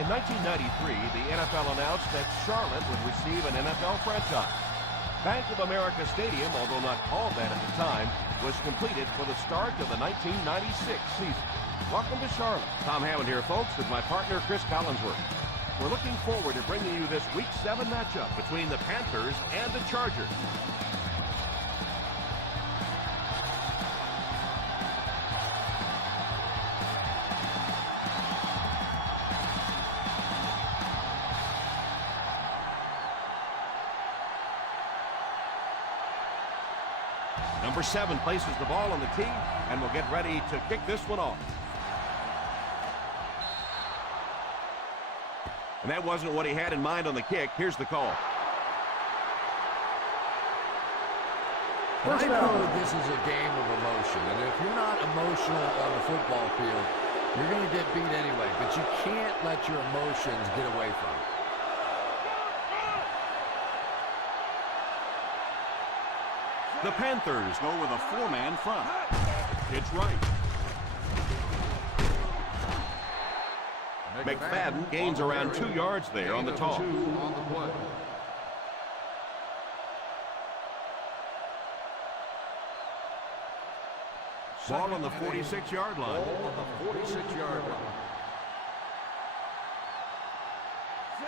In 1993, the NFL announced that Charlotte would receive an NFL franchise. Bank of America Stadium, although not called that at the time, was completed for the start of the 1996 season. Welcome to Charlotte. Tom Hammond here, folks, with my partner, Chris Collinsworth. We're looking forward to bringing you this Week 7 matchup between the Panthers and the Chargers. Number 7 places the ball on the tee, and will get ready to kick this one off. And that wasn't what he had in mind on the kick. Here's the call. I know this is a game of emotion, and if you're not emotional on the football field, you're going to get beat anyway, but you can't let your emotions get away from you. The Panthers go with a 4-man front. It's right. McFadden gains around 2 yards there on the toss. Ball on the 46-yard line.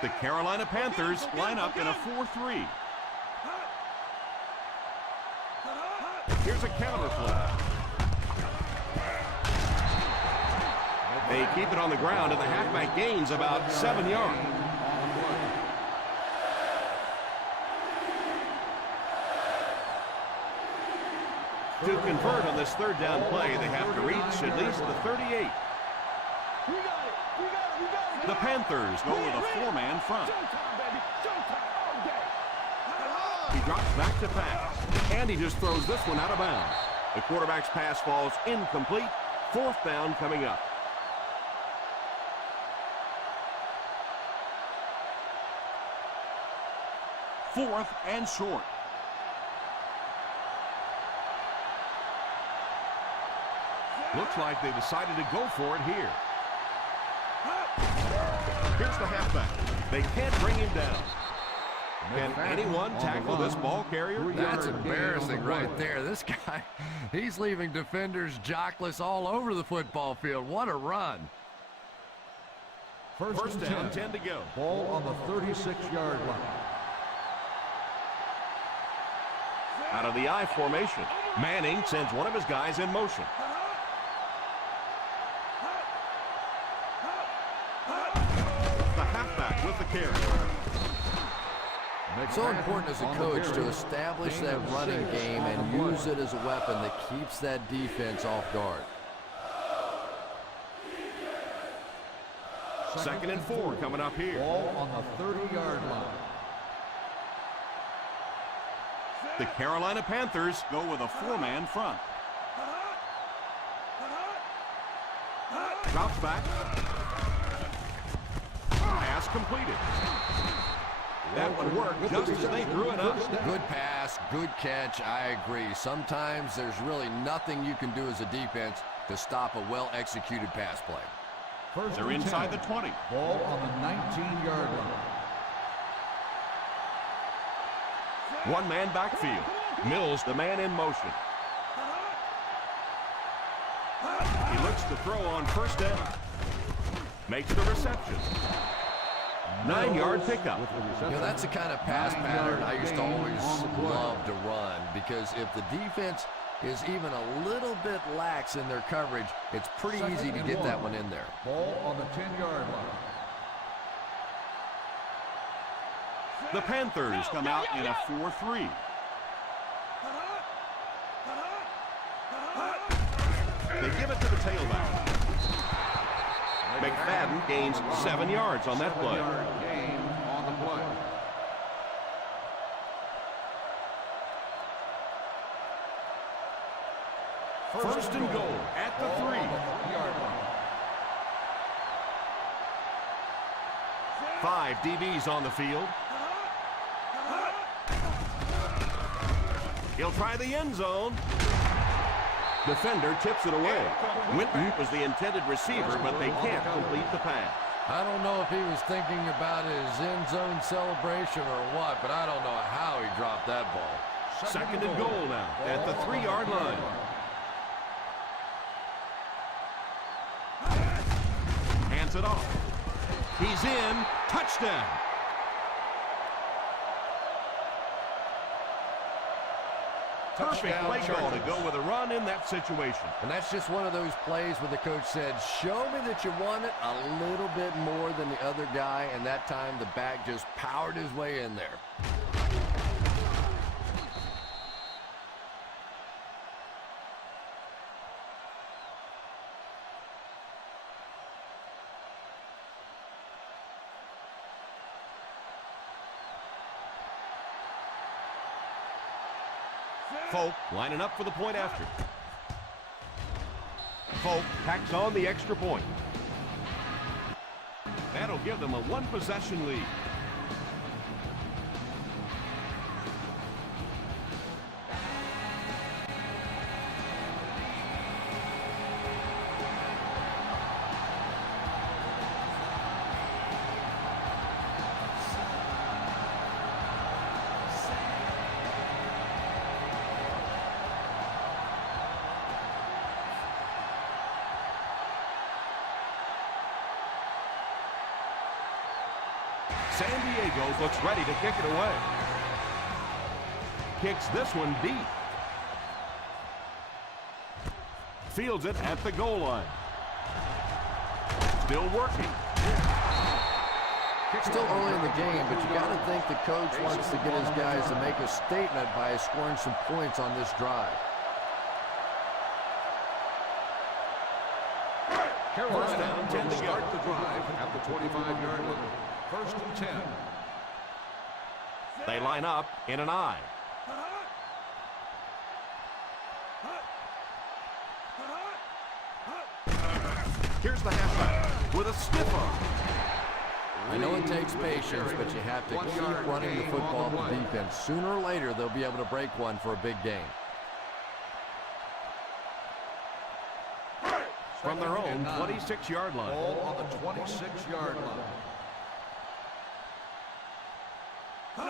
The Carolina Panthers line up in a 4-3. Here's a counter play. They keep it on the ground, and the halfback gains about 7 yards. To convert on this third down play, they have to reach at least the 38. The Panthers go with a 4-man front. He drops back to pass, and he just throws this one out of bounds. The quarterback's pass falls incomplete. 4th down coming up. Fourth and short. Looks like they decided to go for it here. Here's the halfback. They can't bring him down. Can anyone tackle this ball carrier? That's embarrassing right there. This guy, he's leaving defenders jockless all over the football field. What a run. First down, 10 to go. Ball on the 36-yard line. Out of the I formation, Manning sends one of his guys in motion. The halfback with the carry. It's so important as a coach to establish that running game and use it as a weapon that keeps that defense off guard. Second and 4 coming up here. Ball on the 30-yard line. The Carolina Panthers go with a 4-man front. Drops back. Pass completed. That would work just as they drew it up. Good pass, good catch, I agree. Sometimes there's really nothing you can do as a defense to stop a well-executed pass play. They're inside the 20. Ball on the 19-yard line. One-man backfield. Mills, the man in motion. He looks to throw on first down. Makes the reception. 9-yard pickup. You know, that's the kind of pass pattern I used to always love to run, because if the defense is even a little bit lax in their coverage, it's pretty easy to get that one in there. Ball on the 10-yard line. The Panthers come out in a 4-3. They give it to the tailback. McFadden gains 7 yards on that play. Gain on the play. First and goal at the 3. 3-yard line. 5 DBs on the field. He'll try the end zone. Defender tips it away. Winton was the intended receiver, but they can't complete the pass. I don't know if he was thinking about his end zone celebration or what, but I don't know how he dropped that ball. Second and goal now at the 3-yard line. Hands it off. He's in. Touchdown. Perfect play call to go with a run in that situation. And that's just one of those plays where the coach said, show me that you want it a little bit more than the other guy, and that time the back just powered his way in there. Folk lining up for the point after. Folk tacks on the extra point. That'll give them a 1-possession lead. San Diego looks ready to kick it away. Kicks this one deep. Fields it at the goal line. Still working. Still early in the game, but you got to think the coach wants to get his guys to make a statement by scoring some points on this drive. Carolina down 10 to start the drive at the 25-yard line. First and 10. They line up in an I. Here's the halfback with a stiff arm. I know it takes patience, but you have to keep running the football with defense. Sooner or later, they'll be able to break one for a big game. From their own 26-yard line. Ball on the 26-yard line.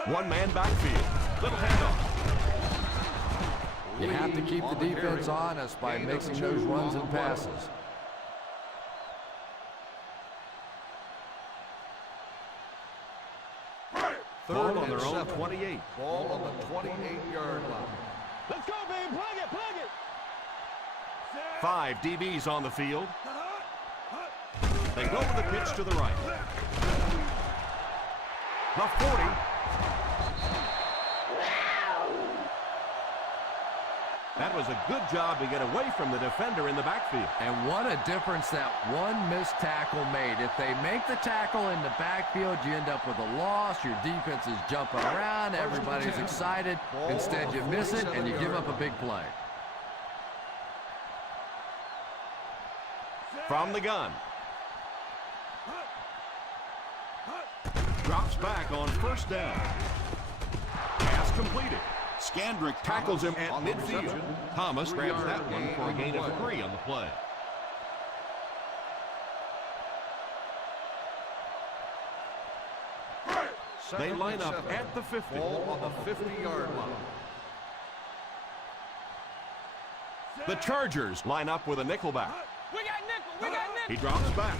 One-man backfield. Little handoff. You have to keep the defense honest by mixing those runs and passes. Ball on their own 28. Ball on the 28-yard line. Let's go, baby. Plug it. 5 DBs on the field. They go with the pitch to the right. The 40. That was a good job to get away from the defender in the backfield. And what a difference that one missed tackle made. If they make the tackle in the backfield, you end up with a loss. Your defense is jumping around. Everybody's excited. Instead, you miss it, and you give up a big play. From the gun. Drops back on first down. Pass completed. Scandrick tackles him at midfield. Thomas grabs that one for a gain of 3 on the play. They line up at the 50. Ball on the 50-yard line. The Chargers line up with a nickelback. We got nickel. We got nickel. He drops back.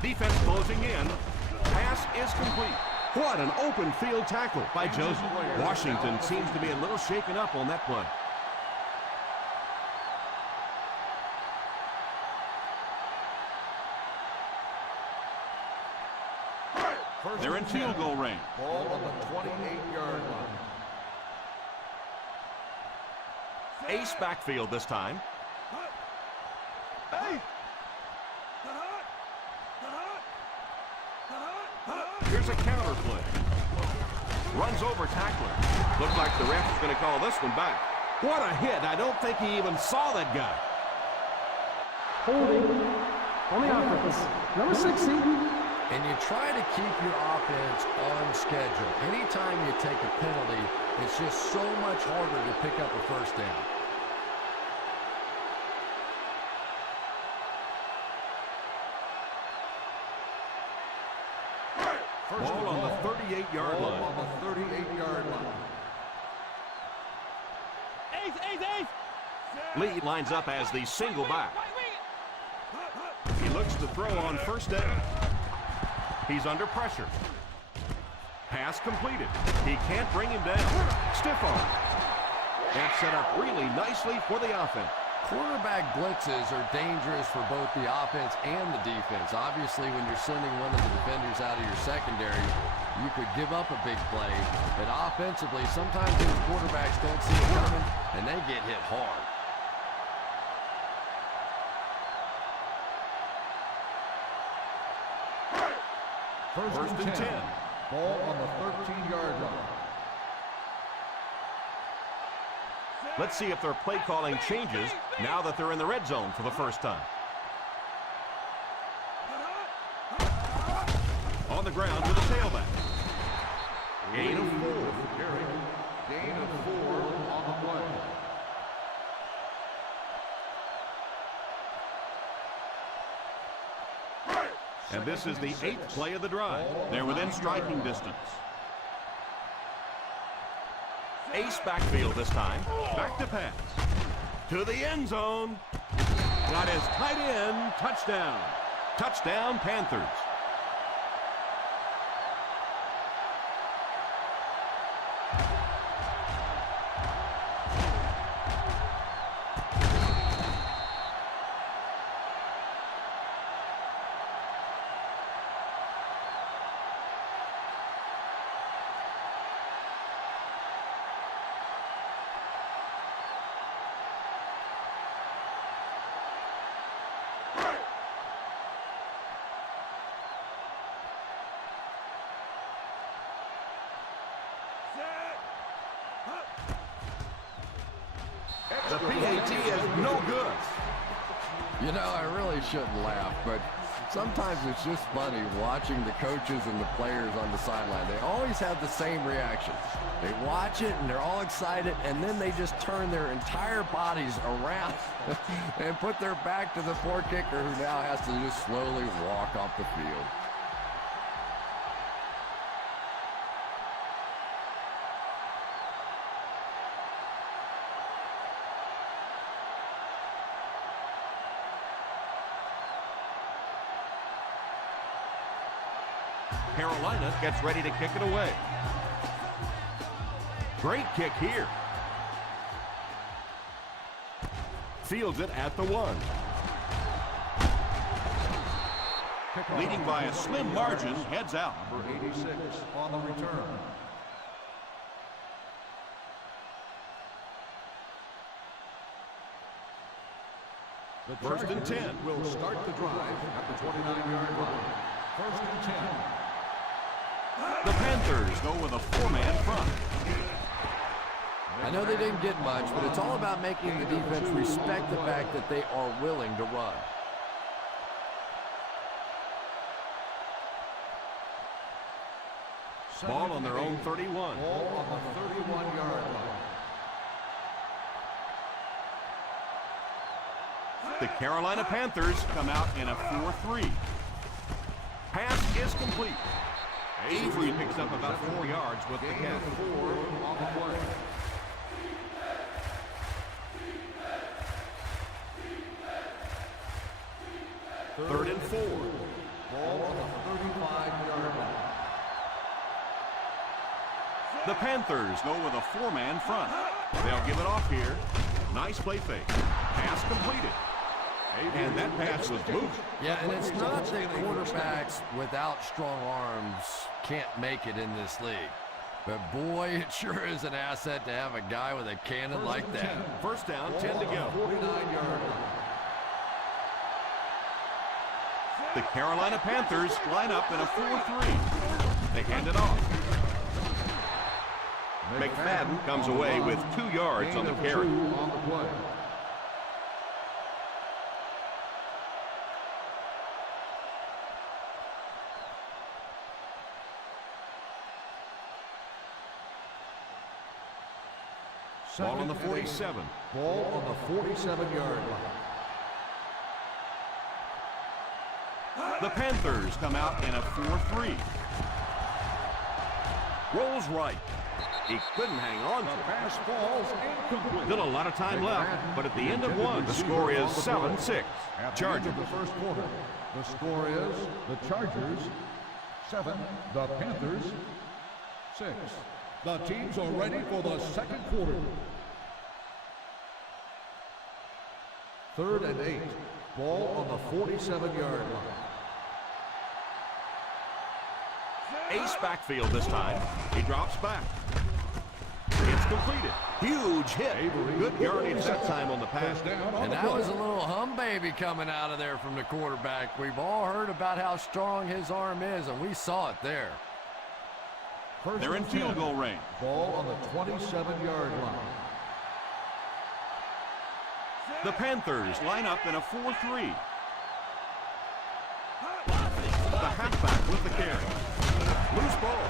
Defense closing in. Pass is complete. What an open field tackle by Joseph. Washington seems to be a little shaken up on that play. They're in field goal range. Ball on the 28-yard line. Ace backfield this time. Hey. Here's a counter play. Runs over tackler. Looks like the ref is going to call this one back. What a hit. I don't think he even saw that guy. Holding on the offense. Number 60. And you try to keep your offense on schedule. Anytime you take a penalty, it's just so much harder to pick up a first down. Ball on the 38-yard line. On the 38-yard line. Ace, ace, ace. Lee lines up as the single back. He looks to throw on first down. He's under pressure. Pass completed. He can't bring him down. Stiff arm. That's set up really nicely for the offense. Quarterback blitzes are dangerous for both the offense and the defense. Obviously, when you're sending one of the defenders out of your secondary, you could give up a big play. But offensively, sometimes these quarterbacks don't see it coming, and they get hit hard. First and 10. Ball on the 13-yard line. Let's see if their play calling changes now that they're in the red zone for the first time. On the ground with the tailback. Gain of 4. Gain of 4 on the play. And this is the 8th play of the drive. They're within striking distance. Ace backfield this time. Back to pass. To the end zone. Got his tight end. Touchdown. Touchdown, Panthers. The PAT is no good. You know, I really shouldn't laugh, but sometimes it's just funny watching the coaches and the players on the sideline. They always have the same reaction. They watch it, and they're all excited, and then they just turn their entire bodies around and put their back to the poor kicker, who now has to just slowly walk off the field. Carolina gets ready to kick it away. Great kick here. Fields it at the 1. Leading by a slim margin, heads out. Number 86 on the return. First and 10 will start the drive at the 29-yard line. First and 10. The Panthers go with a 4-man front. I know they didn't get much, but it's all about making the defense respect the fact that they are willing to run. Ball on their own 31. Ball on the 31-yard line. The Carolina Panthers come out in a 4-3. Pass is complete. Avery picks up about 4 yards with the catch. 4 on the play. Third and 4. Ball on the 35-yard line. The Panthers go with a 4-man front. They'll give it off here. Nice play fake. Pass completed. And that pass was moved. Yeah, and it's not that quarterbacks without strong arms can't make it in this league. But boy, it sure is an asset to have a guy with a cannon like that. First down, 10 to go. 49-yard line. The Carolina Panthers line up in a 4-3. They hand it off. McFadden comes away with 2 yards on the carry. On the play. Ball on the 47. Ball on the 47-yard line. The Panthers come out in a 4-3. Rolls right. He couldn't hang on to it. Pass falls incomplete. Still a lot of time left, but at the end of one, the score is 7-6. Chargers. The first quarter. The score is the Chargers 7, the Panthers 6. The teams are ready for the second quarter. Third and 8. Ball on the 47-yard line. Ace backfield this time. He drops back. It's completed. Huge hit. Good yardage that time on the pass. And that was a little hum baby coming out of there from the quarterback. We've all heard about how strong his arm is, and we saw it there. They're in field goal range. Ball on the 27-yard line. The Panthers line up in a 4-3. The halfback with the carry. Loose ball.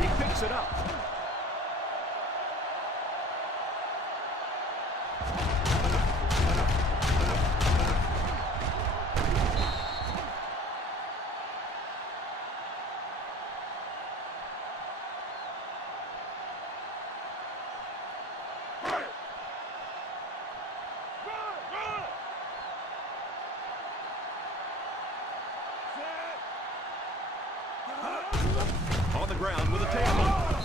He picks it up. On the ground with a tailbone.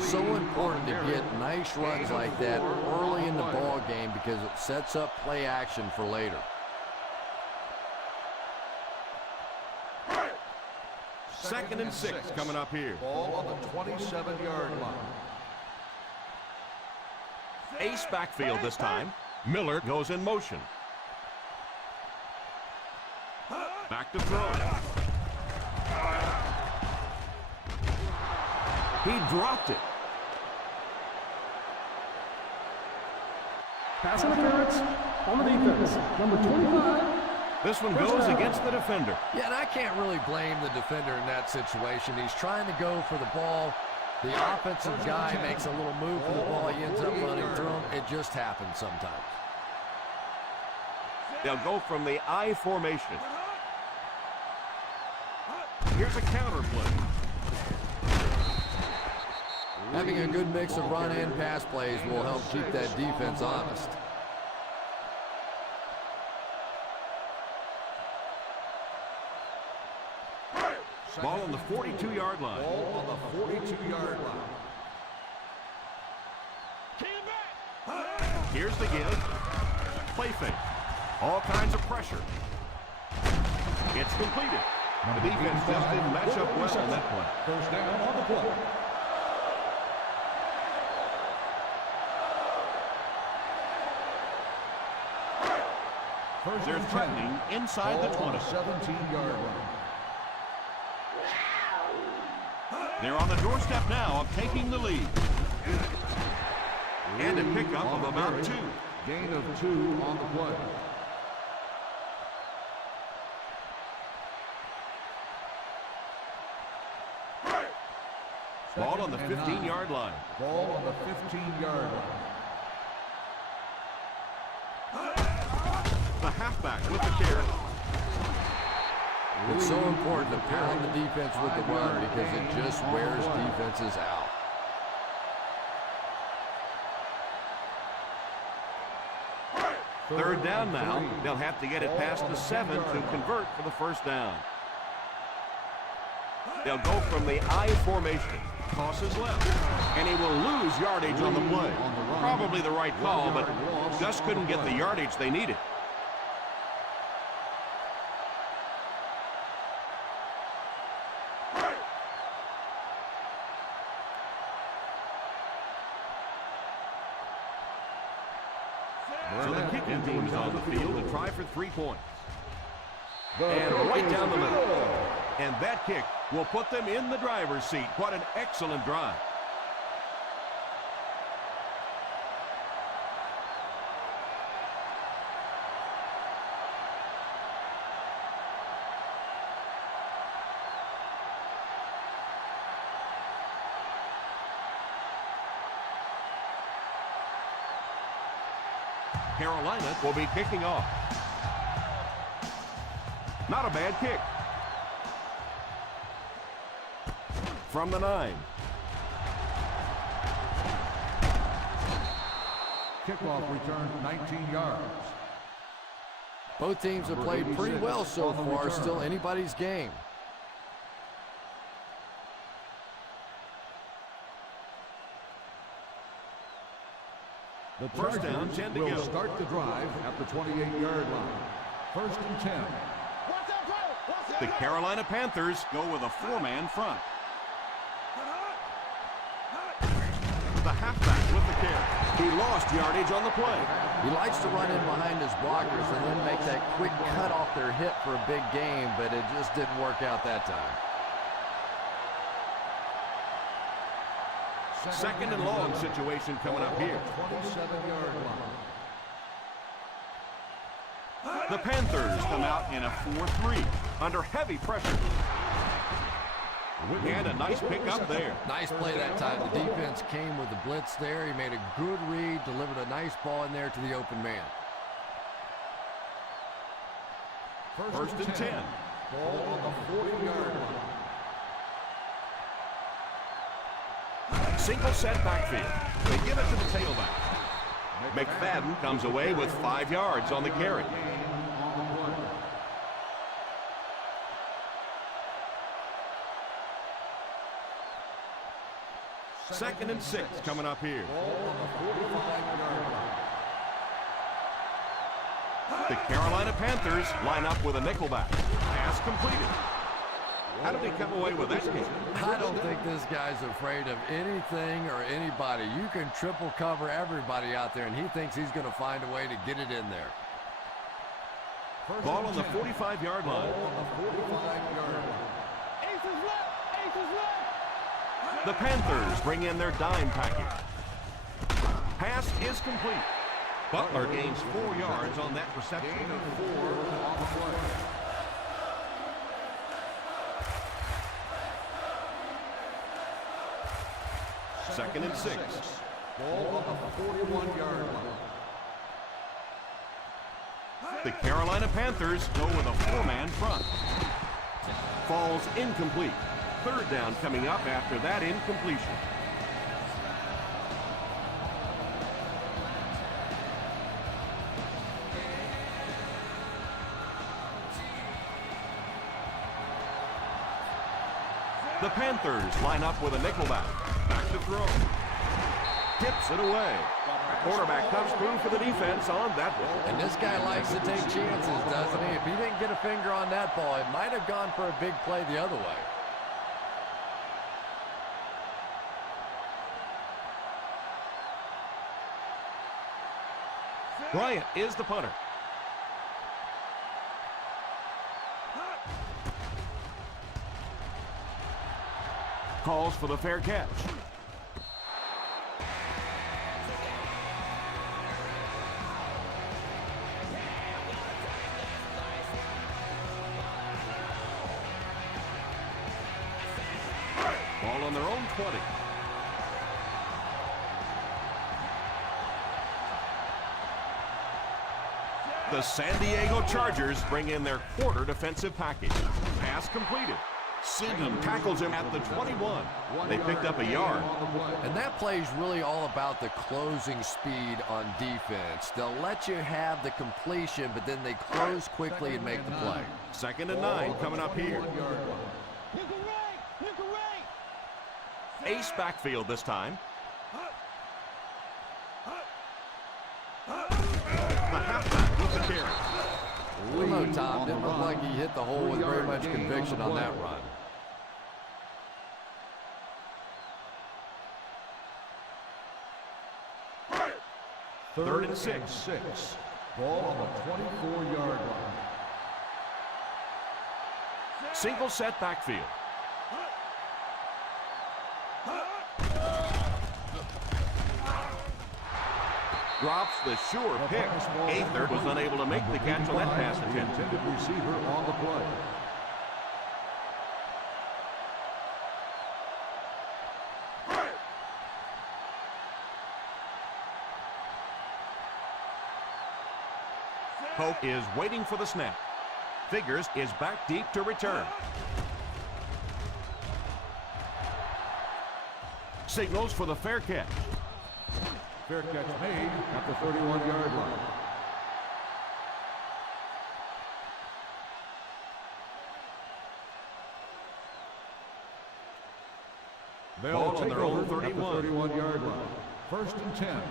So important to get nice runs like that early in the ball game because it sets up play action for later. Second and 6 coming up here. Ball on the 27-yard line. Ace backfield this time. Miller goes in motion. Back to throw. He dropped it. Pass interference on the defense. Number 25. This one goes against the defender. Yeah, and I can't really blame the defender in that situation. He's trying to go for the ball. The offensive guy makes a little move for the ball. He ends up running through him. It just happens sometimes. They'll go from the I formation. Here's a counter play. Having a good mix of run and pass plays will help keep that defense honest. Ball on the 42-yard line. Ball on the 42-yard line. Here's the give. Play fake. All kinds of pressure. It's completed. The defense just didn't match up well on that play. First down on the play. They're threatening inside the 20. 17-yard line. They're on the doorstep now of taking the lead. And a pickup of about 2. Gain of 2 on the play. Ball on the 15-yard line. Ball on the 15-yard line. The halfback with the carry. It's so important to pound the defense with the run because it just wears defenses out. Third down now. They'll have to get it past the 7 to convert for the first down. They'll go from the I formation. Tosses left. And he will lose yardage on the play. Probably the right call, but just couldn't get the yardage they needed. So the kicking team is on the field to try for 3 points. And right down the middle. And that kick will put them in the driver's seat. What an excellent drive. Carolina will be kicking off. Not a bad kick. From the 9. Kickoff return 19 yards. Both teams have played pretty well so far. Still anybody's game. The First down, 10 to will go. start the drive at the 28-yard line. First and 10. The Carolina Panthers go with a 4-man front. The halfback with the carry. He lost yardage on the play. He likes to run in behind his blockers and then make that quick cut off their hip for a big gain, but it just didn't work out that time. Second and long situation coming up here. 27-yard line. The Panthers come out in a 4-3 under heavy pressure. And a nice pickup there. Nice play that time. The defense came with the blitz there. He made a good read, delivered a nice ball in there to the open man. First and 10. Ball on the 40-yard line. Single set backfield. They give it to the tailback. McFadden comes away with 5 yards on the carry. Second and 6 coming up here. The Carolina Panthers line up with a nickelback. Pass completed. How did he come away with that kick? I don't think this guy's afraid of anything or anybody. You can triple cover everybody out there, and he thinks he's going to find a way to get it in there. Ball on the 45-yard line. Aces left! Aces left! The Panthers bring in their dime package. Pass is complete. Butler gains 4 yards on that reception. Gain of 4 on the play. Second and 6. Ball on the 41-yard line. The Carolina Panthers go with a 4-man front. Falls incomplete. Third down coming up after that incompletion. The Panthers line up with a nickelback. Back to throw. Tips it away. Quarterback comes through for the defense on that one. And this guy likes to take chances, doesn't he? If he didn't get a finger on that ball, it might have gone for a big play the other way. Bryant is the punter. Calls for the fair catch. Ball on their own 20. The San Diego Chargers bring in their quarter defensive package. Pass completed. Singham tackles him at the 21. They picked up a yard. And that play is really all about the closing speed on defense. They'll let you have the completion, but then they close quickly and make the play. 2nd and 9 coming up here. Ace backfield this time. The halfback with the carry. No, Tom, didn't look like he hit the hole with very much conviction on that run. Third and 6. Ball on the 24-yard line. Single set backfield. Drops the sure pick. Aether was unable to make the catch on that pass attempt. Intended receiver on the play. Polk is waiting for the snap. Figures is back deep to return. Signals for the fair catch. Fair catch made at the 31-yard line. Ball on their own 31. 31-yard line. 1st and 10.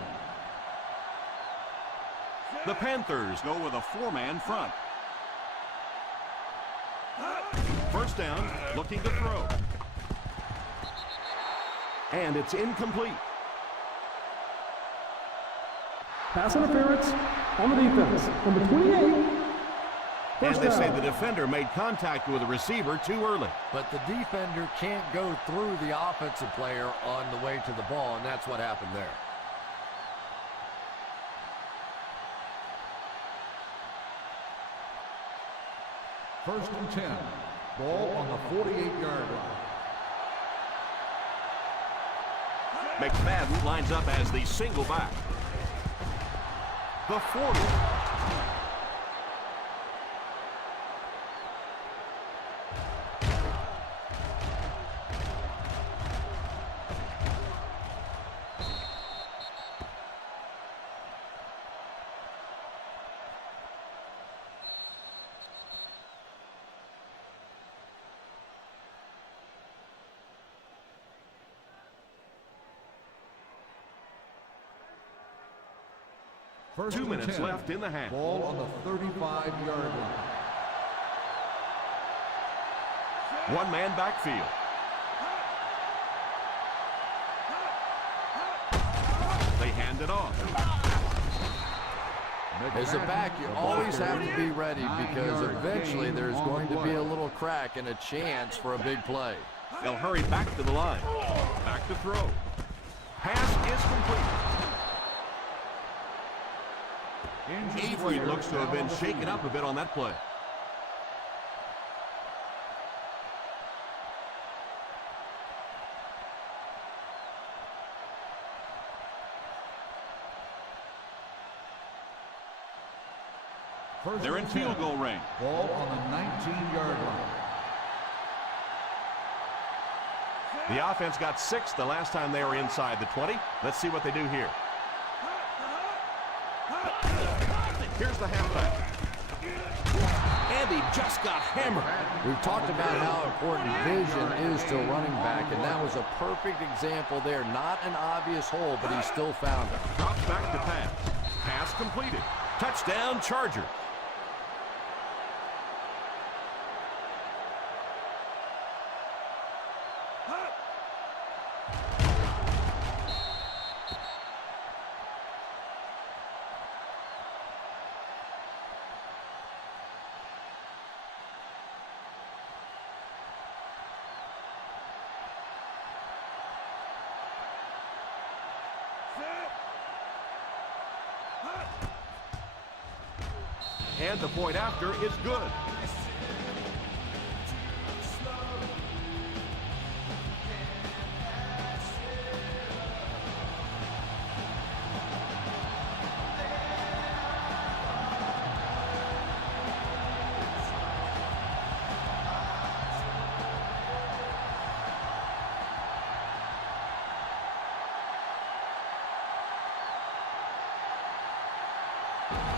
The Panthers go with a 4-man front. First down, looking to throw. And it's incomplete. Pass interference on the defense. Number 28. And they say the defender made contact with the receiver too early. But the defender can't go through the offensive player on the way to the ball, and that's what happened there. First and 10. Ball on the 48-yard line. McFadden lines up as the single back. The 40. First 2 minutes 10. left in the half. Ball on the 35-yard line. 1-man backfield. They hand it off. As a back, you always have to be ready because eventually there's going to be a little crack and a chance for a big play. They'll hurry back to the line. Back to throw. Pass is complete. Avery looks to have been shaken up a bit on that play. They're in field goal range. Ball on the 19-yard line. The offense got 6 the last time they were inside the 20. Let's see what they do here. Here's the halfback. And he just got hammered. We've talked about how important vision is to running back, and that was a perfect example there. Not an obvious hole, but he still found it. Drops back to pass. Pass completed. Touchdown, Chargers. And the point after is good.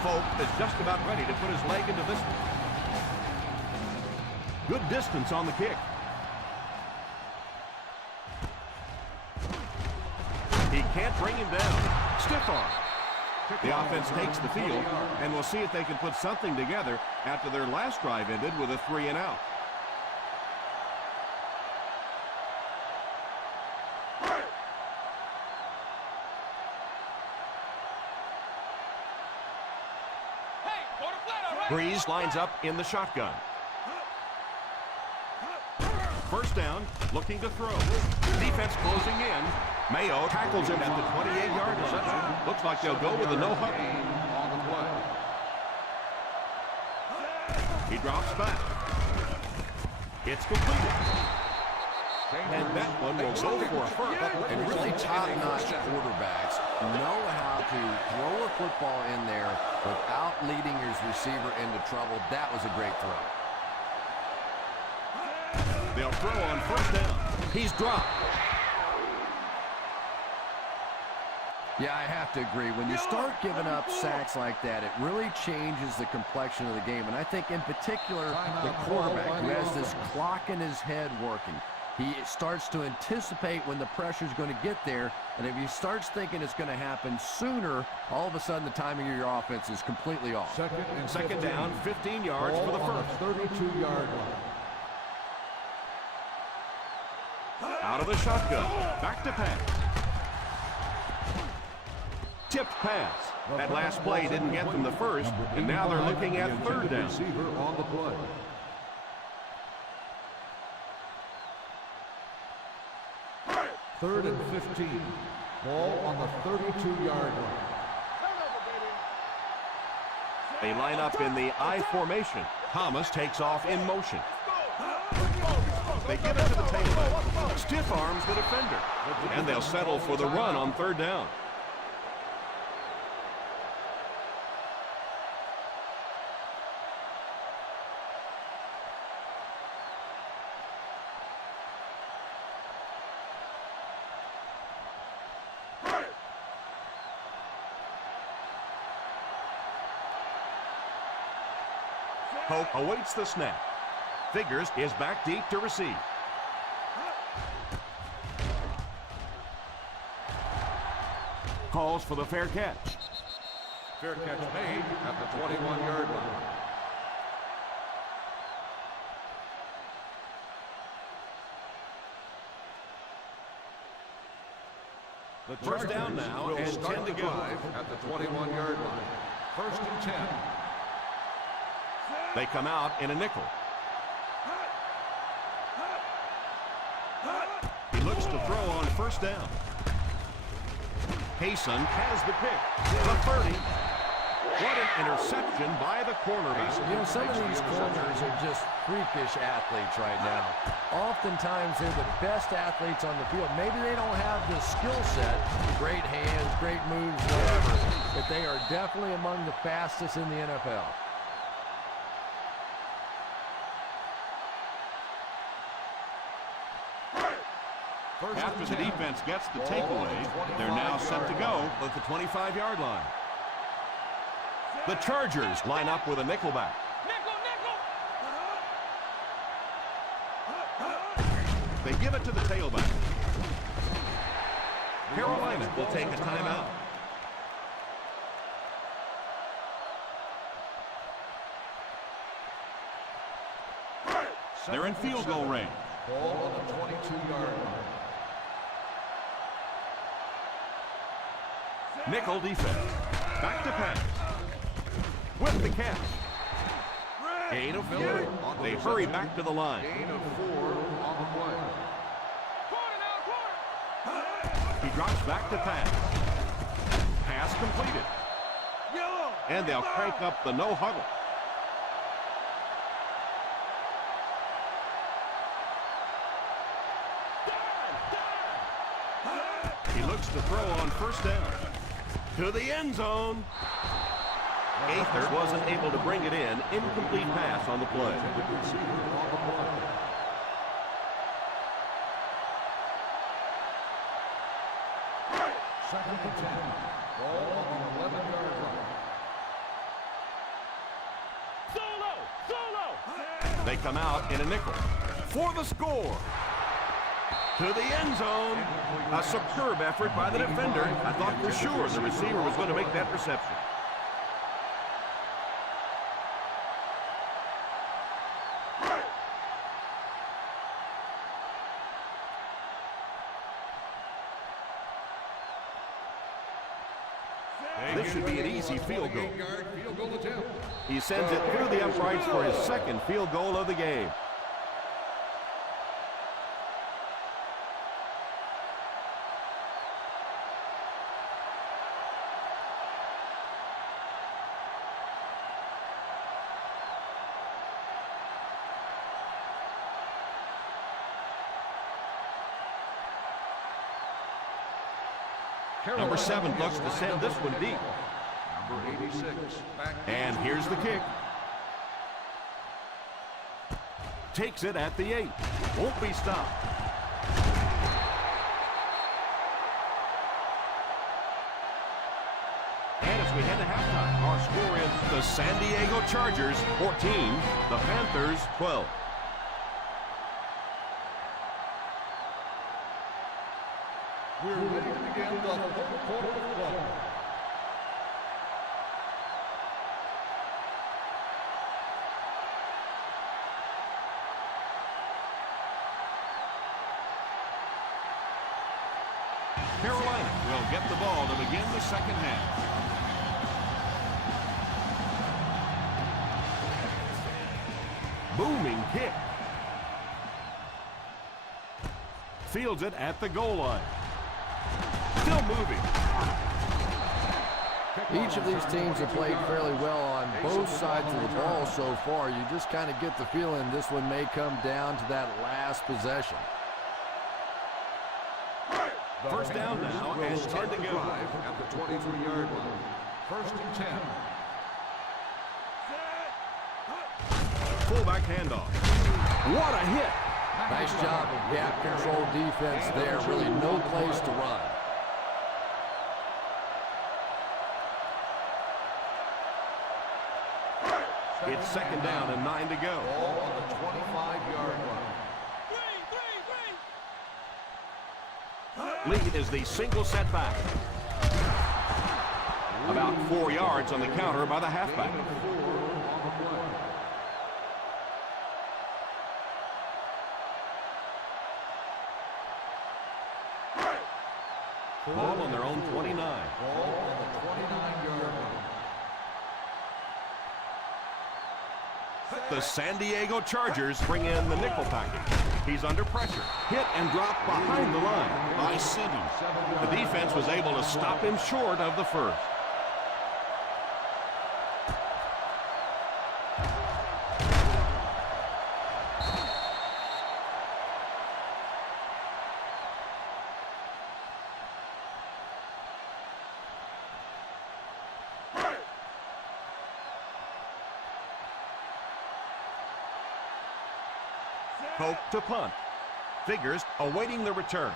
Folk is just about ready to put his leg into this one. Good distance on the kick. He can't bring him down. Stiff arm. The offense takes the field, and we'll see if they can put something together after their last drive ended with a 3-and-out. Breeze lines up in the shotgun. First down, looking to throw. Defense closing in. Mayo tackles him at the 28-yard line. Looks like they'll go with a no-huddle. He drops back. It's completed. And that one will go for a first. And really top-notch quarterbacks know how to throw a football in there without leading his receiver into trouble. That was a great throw. They'll throw on first down. He's dropped. Yeah, I have to agree. When you start giving up sacks like that, it really changes the complexion of the game. And I think in particular, the quarterback who has this clock in his head working, he starts to anticipate when the pressure is going to get there. And if he starts thinking it's going to happen sooner, all of a sudden the timing of your offense is completely off. Second down, 15 yards for the first. 32-yard line. Out of the shotgun. Back to pass. Tipped pass. That last play didn't get them the first, and now they're looking at third down. Receiver on the play. Third and 15. Ball on the 32-yard line. They line up in the I formation. Thomas takes off in motion. They give it to the tailback. Stiff arms the defender. And they'll settle for the run on third down. Hope awaits the snap. Figures is back deep to receive. Calls for the fair catch. Fair catch made at the 21-yard line. The First down now will and start 10 to the go. drive at the 21-yard line. First and 10. They come out in a nickel. He looks to throw on first down. Payson has the pick. The 30. What an interception by the cornerback. You know, some of these corners are just freakish athletes right now. Oftentimes, they're the best athletes on the field. Maybe they don't have the skill set, great hands, great moves, whatever, but they are definitely among the fastest in the NFL. After the defense gets the takeaway, they're now set to go at the 25-yard line. The Chargers line up with a nickelback. They give it to the tailback. Carolina will take a timeout. They're in field goal range. Ball on the 22-yard line. Nickel defense. Back to pass. With the catch. Gain of 4. They hurry back to the line. Gain of 4 on the play. He drops back to pass. Pass completed. And they'll crank up the no huddle. He looks to throw on first down. To the end zone. Gaither wasn't able to bring it in. Incomplete pass on the play. Second and 10. Ball on the 11-yard line. Solo! They come out in a nickel for the score. To the end zone. A superb effort by the defender. I thought for sure the receiver was going to make that reception. This should be an easy field goal. He sends it through the uprights for his second field goal of the game. Number 7 looks to send this one deep. Number 86. And here's the kick. Takes it at the 8. Won't be stopped. And as we head to halftime, our score is the San Diego Chargers 14, the Panthers 12. We're ready to begin the third quarter of play. Carolina will get the ball to begin the second half. Booming kick. Fields it at the goal line. Still moving. Each of these teams have played fairly well on both sides of the ball so far. You just kind of get the feeling this one may come down to that last possession. First down now and 10 to go. At the 23-yard line. First and 10. Fullback handoff. What a hit. Nice job of gap control defense there. Really no place to run. It's second down and 9 to go. Ball on the 25-yard line. Lead is the single setback. About 4 yards on the counter by the halfback. Ball on their own 29. Ball on the 29-yard line. The San Diego Chargers bring in the nickel package. He's under pressure. Hit and dropped behind the line by Sidney. The defense was able to stop him short of the first. Poke to punt. Figures awaiting the return.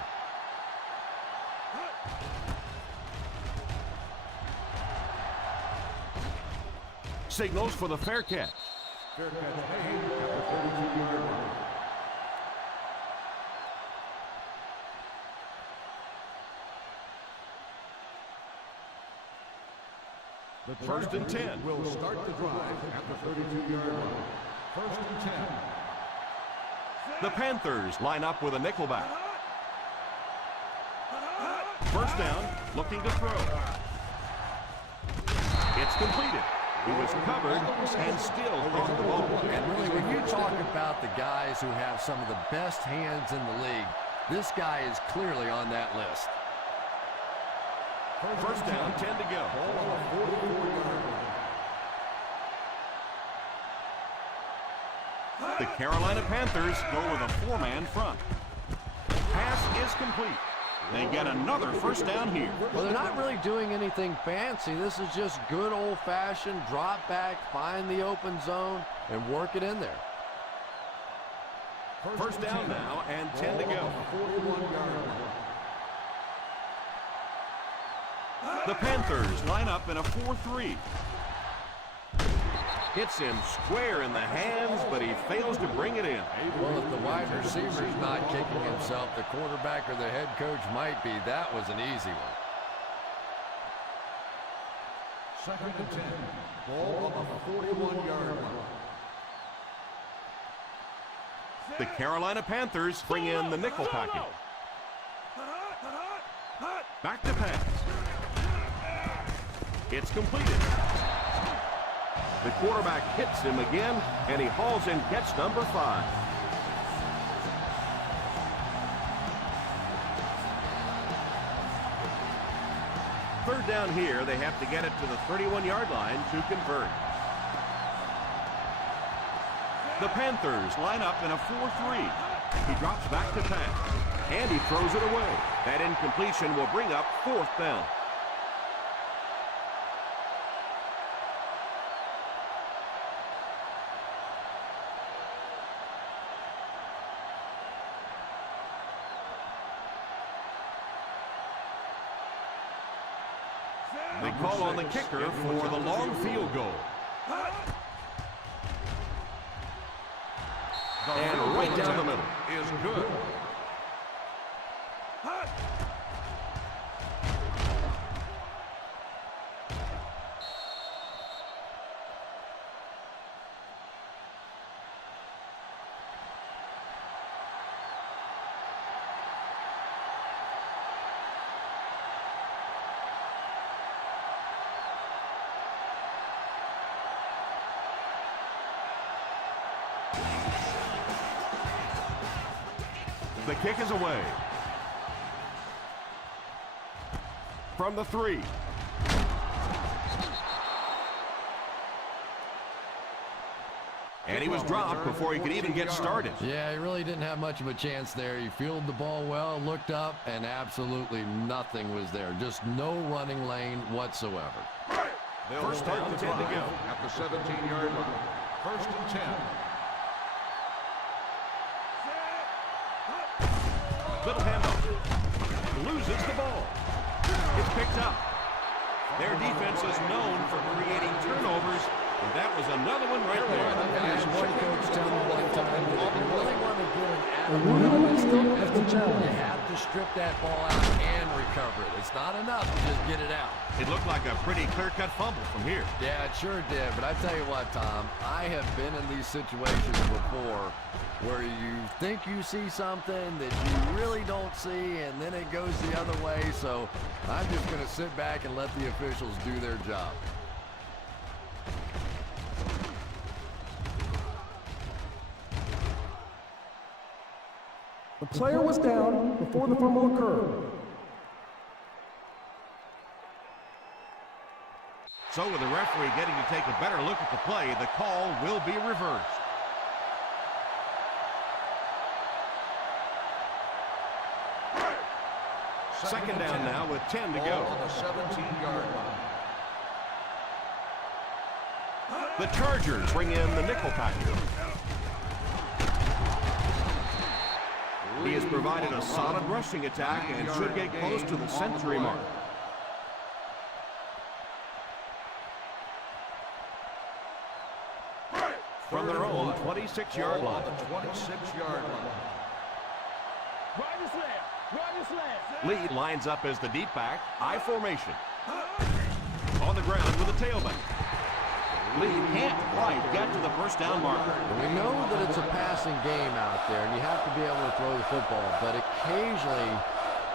Signals for the fair catch. Fair catch made at the 32-yard line. The First and 10. will start the drive at the 32-yard line. First and 10. The Panthers line up with a nickelback. First down, looking to throw. It's completed. He was covered and still caught the ball. And really, when you talk about the guys who have some of the best hands in the league, this guy is clearly on that list. First down, 10 to go. Ball on the 44-yard line. The Carolina Panthers go with a 4-man front. Pass is complete. They get another first down here. Well, they're not really doing anything fancy. This is just good old-fashioned drop back, find the open zone, and work it in there. First down now and 10 to go. The Panthers line up in a 4-3. Hits him square in the hands, but he fails to bring it in. Well, if the wide receiver's not kicking himself, the quarterback or the head coach might be. That was an easy one. 2nd and 10. Ball on the 41-yard line. The Carolina Panthers bring in the nickel package. Back to pass. It's completed. The quarterback hits him again, and he hauls in catch number 5. Third down here, they have to get it to the 31-yard line to convert. The Panthers line up in a 4-3. He drops back to pass, and he throws it away. That incompletion will bring up 4th down. They call on the kicker for the long field goal. And right down the middle is good. The kick is away. From the 3. And he was dropped before he could even get started. Yeah, he really didn't have much of a chance there. He fielded the ball well, looked up, and absolutely nothing was there. Just no running lane whatsoever. First down, 10 to go. At the 17-yard line. 1st and 10. Little handoff. Loses the ball. It's picked up. Their defense is known for creating turnovers, and that was another one right there. As one coach told me one time, that if you really want to get an adequate challenge, you have to strip that ball out and recover it. It's not enough to just get it out. It looked like a pretty clear-cut fumble from here. Yeah, it sure did. But I tell you what, Tom, I have been in these situations before where you think you see something that you really don't see, and then it goes the other way. So I'm just going to sit back and let the officials do their job. The player was down before the fumble occurred. So with the referee getting to take a better look at the play, the call will be reversed. Second down now with 10 to go. On the 17-yard line. The Chargers bring in the nickel package. He has provided a solid rushing attack and should get close to the century mark. From their own 26-yard line. The 26-yard line. Lee lines up as the deep back, I formation. On the ground with a tailback. Lee can't quite get to the first down marker. We know that it's a passing game out there, and you have to be able to throw the football, but occasionally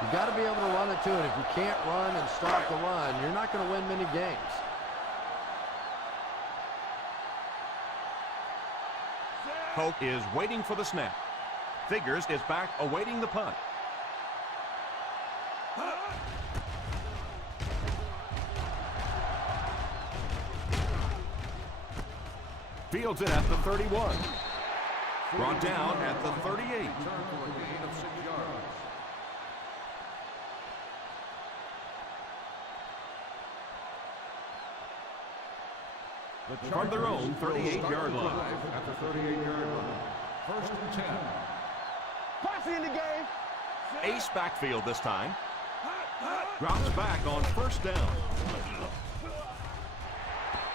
you've got to be able to run it too, and if you can't run and stop the run, you're not going to win many games. Polk is waiting for the snap. Figures is back awaiting the punt. Fields it at the 31. Brought down at the 38. The From their own Chargers will start 38-yard the line. drive at the 38-yard line. First and 10. Posse in the game. Ace backfield this time. Drops back on first down.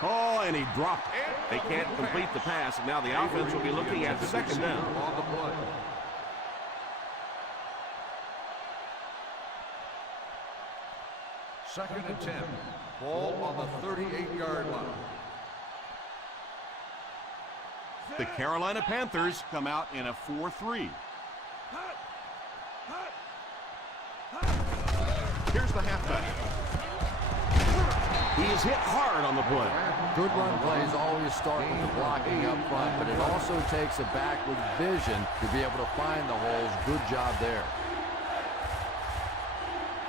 Oh, and he dropped it. They can't complete the pass, and now the offense will be looking at second down. On the play. Second and 10. Ball on the 38-yard line. The Carolina Panthers come out in a 4-3. Here's the halfback. He is hit hard on the play. Good run plays always start with the blocking up front, but it also takes a back with vision to be able to find the holes. Good job there.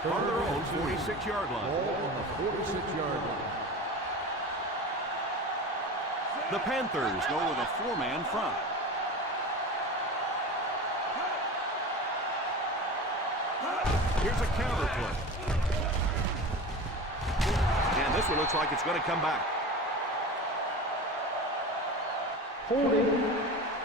From their own 46-yard line. Ball on the 46-yard line. The Panthers go with a four-man front. Here's a counter play. And this one looks like it's going to come back. Holding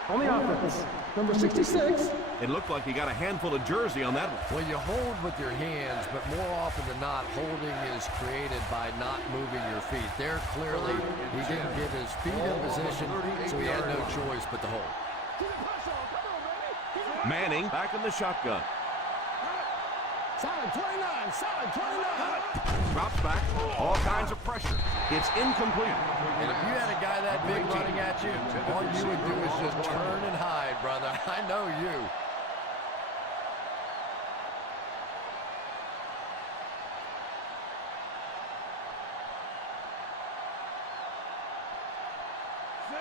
on the offense. Number 66. It looked like he got a handful of jersey on that one. Well, you hold with your hands, but more often than not, holding is created by not moving your feet. There, clearly, he didn't get his feet in position, so he had no choice but to hold. Manning back in the shotgun. Solid 29. Solid 29. Drops back. All kinds of pressure. It's incomplete. And if you had a guy that big running at you, all you would do is just turn and hide, brother. I know you.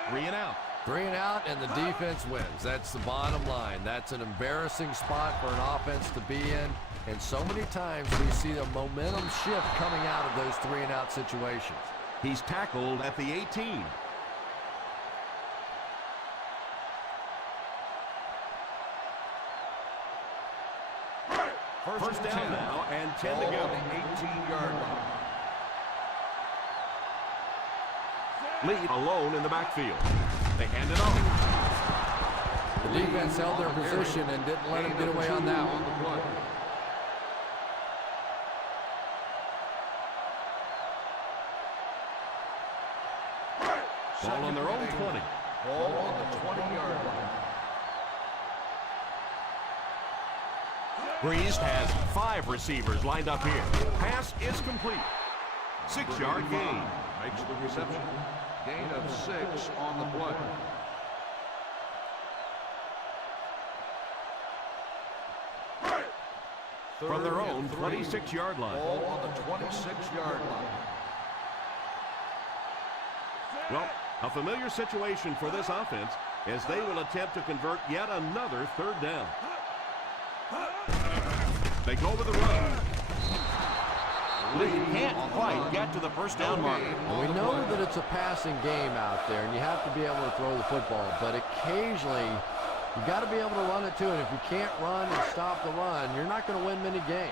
Three and out. 3 and out, and the defense wins. That's the bottom line. That's an embarrassing spot for an offense to be in. And so many times we see the momentum shift coming out of those 3 and out situations. He's tackled at the 18. First down now, and 10 to go. On the 18-yard line. Lee alone in the backfield. They hand it off. The defense held their position and didn't let him get away on that one. Ball on their own 20. Ball on the 20-yard line. Breeze has 5 receivers lined up here. Pass is complete. 6-yard gain. Makes the reception. Gain of 6 on the play. From their own 26-yard line. Ball on the 26-yard line. Well, a familiar situation for this offense as they will attempt to convert yet another third down. They go with the run. Lee can't quite get to the first down mark. We know that it's a passing game out there, and you have to be able to throw the football, but occasionally you got to be able to run it too, and if you can't run and stop the run, you're not going to win many games.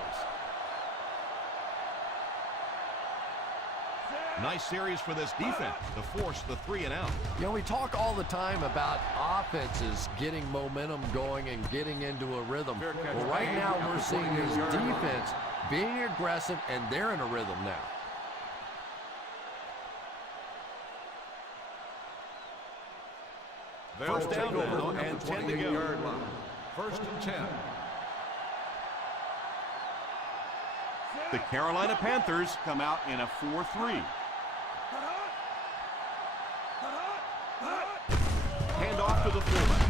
Nice series for this defense to force the 3 and out. You know, we talk all the time about offenses getting momentum going and getting into a rhythm. Well, right now we're seeing this defense being aggressive, and they're in a rhythm now. First down now, and 10 to go. First and 10. The Carolina Panthers come out in a 4-3. Hand off to the fullback.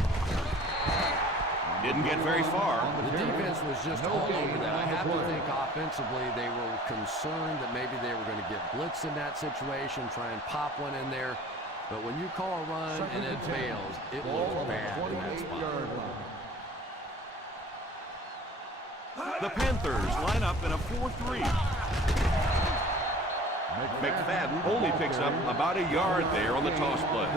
Didn't get very far. The defense was just all over that. I have to think offensively they were concerned that maybe they were going to get blitzed in that situation, try and pop one in there. But when you call a run and it fails, it looks bad in that spot. The Panthers line up in a 4-3. McFadden only picks up about a yard there on the toss play.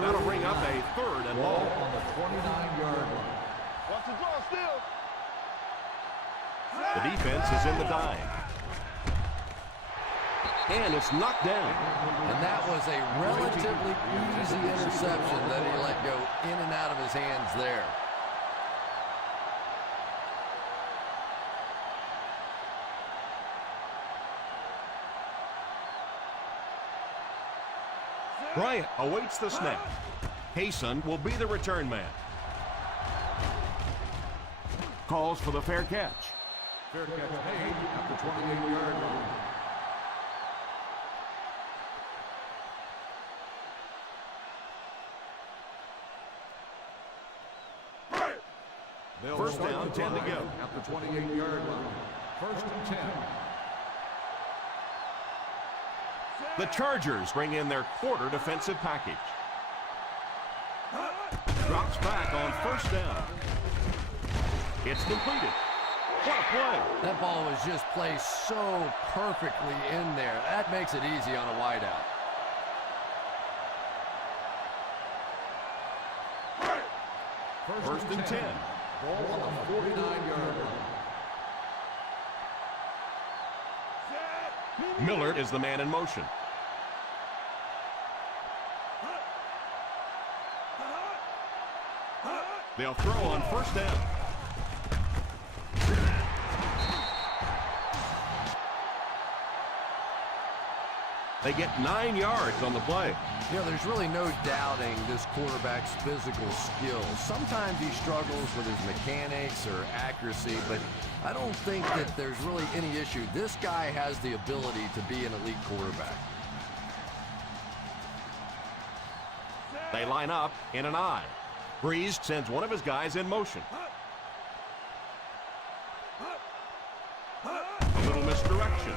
That'll bring up a third and Ball long. on the 29-yard line. Watch the draw still. The defense is in the dive. And it's knocked down. And that was a relatively easy interception that he let go in and out of his hands there. Bryant awaits the snap. Hayson will be the return man. Calls for the fair catch. Fair catch made at the 28-yard line. First down, 10 to go. At the 28-yard line. First and 10. The Chargers bring in their quarter defensive package. Drops back on first down. It's completed. What a play. That ball was just placed so perfectly in there. That makes it easy on a wideout. First and 10. Ball on the 49-yard line. Miller is the man in motion. They'll throw on first down. They get 9 yards on the play. You know, there's really no doubting this quarterback's physical skills. Sometimes he struggles with his mechanics or accuracy, but I don't think that there's really any issue. This guy has the ability to be an elite quarterback. They line up in an I. Breeze sends one of his guys in motion. A little misdirection.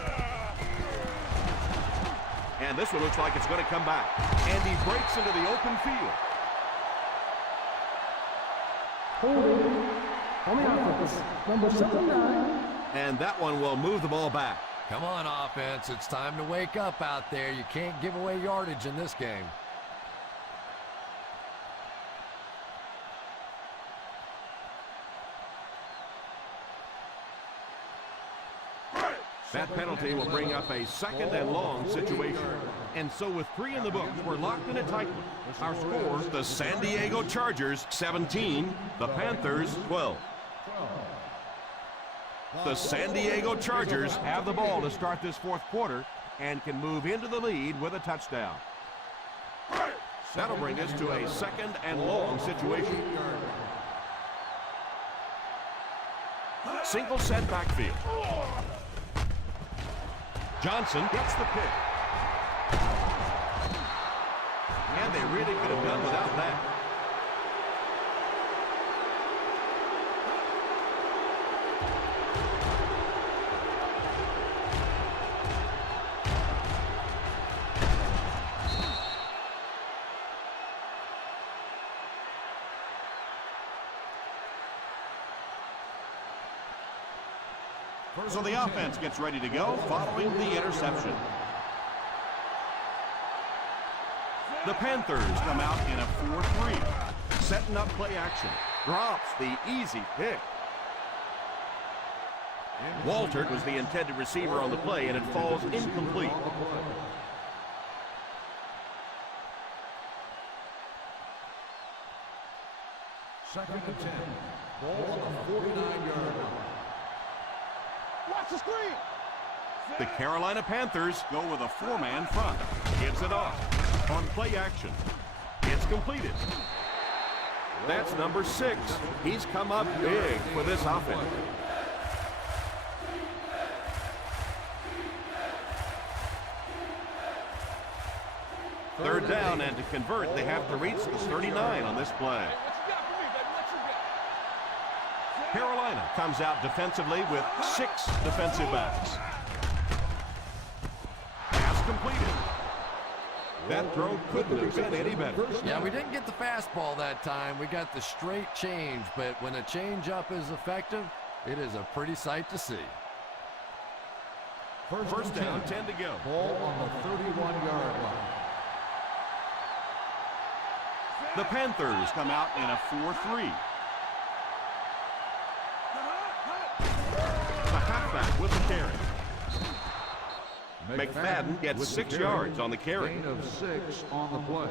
And this one looks like it's going to come back. And he breaks into the open field. Holding on the offense, number 79. And that one will move the ball back. Come on, offense. It's time to wake up out there. You can't give away yardage in this game. That penalty will bring up a second and long situation. And so with 3 in the books, we're locked in a tight one. Our scores, the San Diego Chargers 17, the Panthers 12. The San Diego Chargers have the ball to start this fourth quarter and can move into the lead with a touchdown. That'll bring us to a second and long situation. Single set backfield. Johnson gets the pick. And they really could have done without that. So the offense gets ready to go following the interception. The Panthers come out in a 4-3. Setting up play action. Drops the easy pick. Walter was the intended receiver on the play, and it falls incomplete. Second and 10. Ball on the 49-yard line. Watch the screen. The Carolina Panthers go with a 4-man front. Gives it off. On play action. It's completed. That's number 6. He's come up big for this offense. Third down, and to convert, they have to reach the 39 on this play. Carolina comes out defensively with 6 defensive backs. Pass completed. That throw couldn't have been any better. Yeah, we didn't get the fastball that time. We got the straight change, but when a change-up is effective, it is a pretty sight to see. First down, 10 to go. Ball on the 31-yard line. The Panthers come out in a 4-3. The with the carry. McFadden gets 6 yards on the carry. Gain of 6 on the play.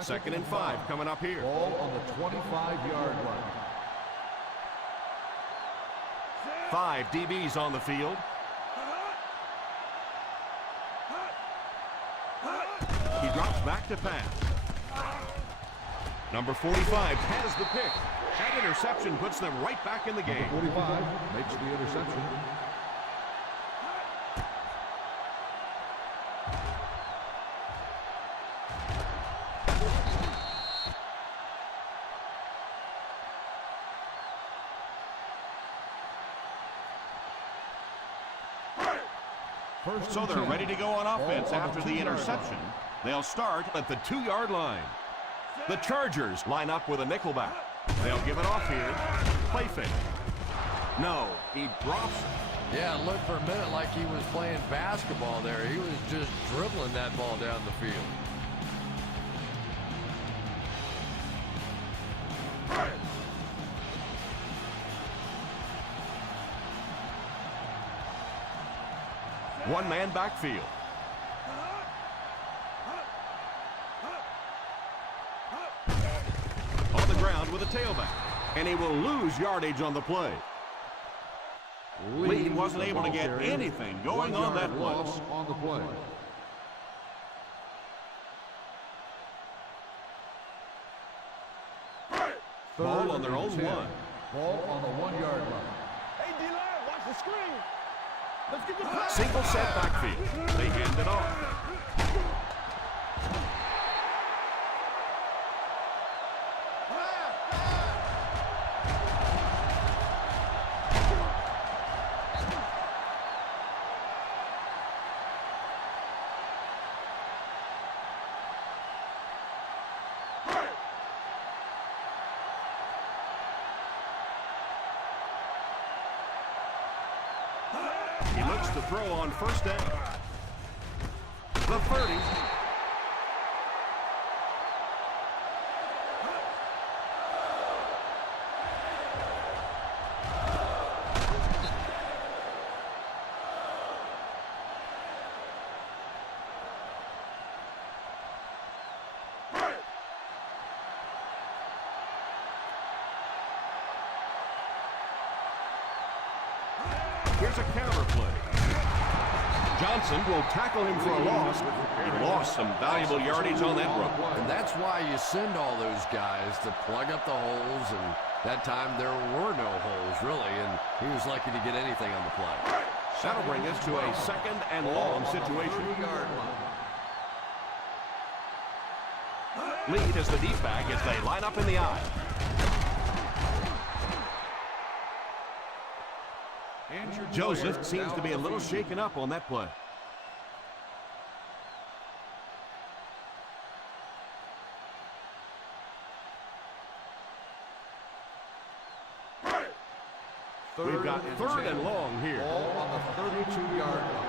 Second and 5 coming up here. Ball on the 25-yard line. 5 DBs on the field. He drops back to pass. Number 45 has the pick. That interception puts them right back in the game. 45 makes the interception. So they're ready to go on offense after the interception. They'll start at the 2-yard line. The Chargers line up with a nickelback. They'll give it off here. Play fake. No, he drops it. Yeah, it looked for a minute like he was playing basketball there. He was just dribbling that ball down the field. One-man backfield. On the ground with a tailback. And he will lose yardage on the play. Lee wasn't able to get anything going on that play. Loss on the play. Ball on their own 1. Ball on the 1-yard line. Hey, D-line, watch the screen. Let's get the pass. Single set backfield. They hand it off. He looks to throw on first down. The 30. Here's a counter play. Johnson will tackle him for a loss. He lost some valuable yardage on that run. And that's why you send all those guys to plug up the holes, and that time there were no holes, really, and he was lucky to get anything on the play. That'll bring us to a second and long situation. Lead as the deep back as they line up in the eye. Joseph seems to be a little shaken up on that play. We've got third and long here. Ball on the 32-yard line.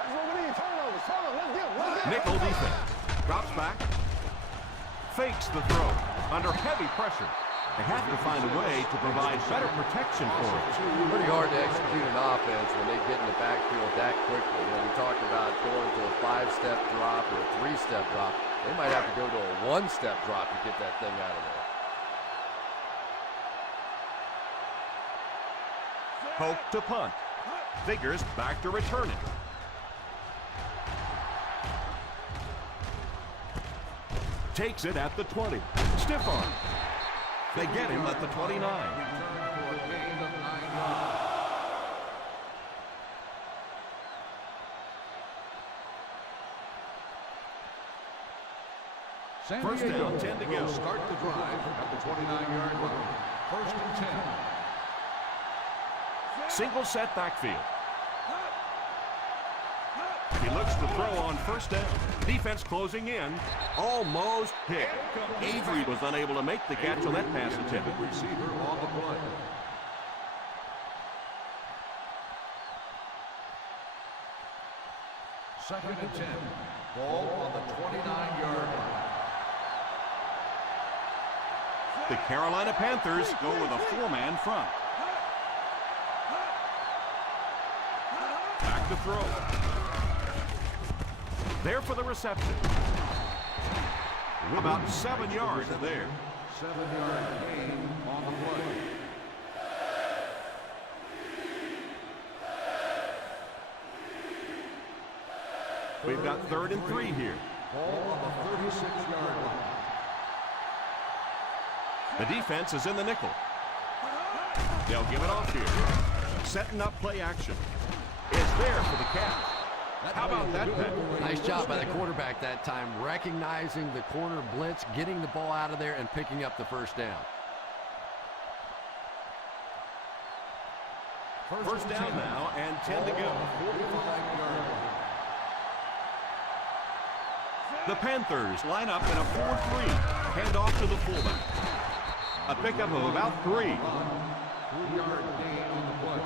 That's what we need. Turnovers. Let's get it. Nickel defense. Drops back. Fakes the throw. Under heavy pressure. They have to find a way to provide better protection for it. Pretty hard to execute an offense when they get in the backfield that quickly. You know, we talked about going to a 5-step drop or a 3-step drop. They might have to go to a 1-step drop to get that thing out of there. Poke to punt. Figures back to return it. Takes it at the 20. Stiff arm. They get him at the 29. First down, 10 to go. Start the drive at the 29-yard line. First and 10. Single set backfield. He looks to throw on first down. Defense closing in. Almost hit. Avery was unable to make the catch on that pass attempt. Receiver on the play. Second and 10. Ball on the 29-yard line. The Carolina Panthers go with a four-man front. Back to throw. There for the reception. About 7 yards there. 7-yard gain on the play. We've got 3rd and 3 here. Ball on the 36-yard line. The defense is in the nickel. They'll give it off here. Setting up play action. It's there for the catch. How about that pass? Nice job by the quarterback that time, recognizing the corner blitz, getting the ball out of there, and picking up the first down. First down now, and 10 to go. The Panthers line up in a 4-3. Hand off to the fullback. A pickup of about 3. 3-yard gain on the play.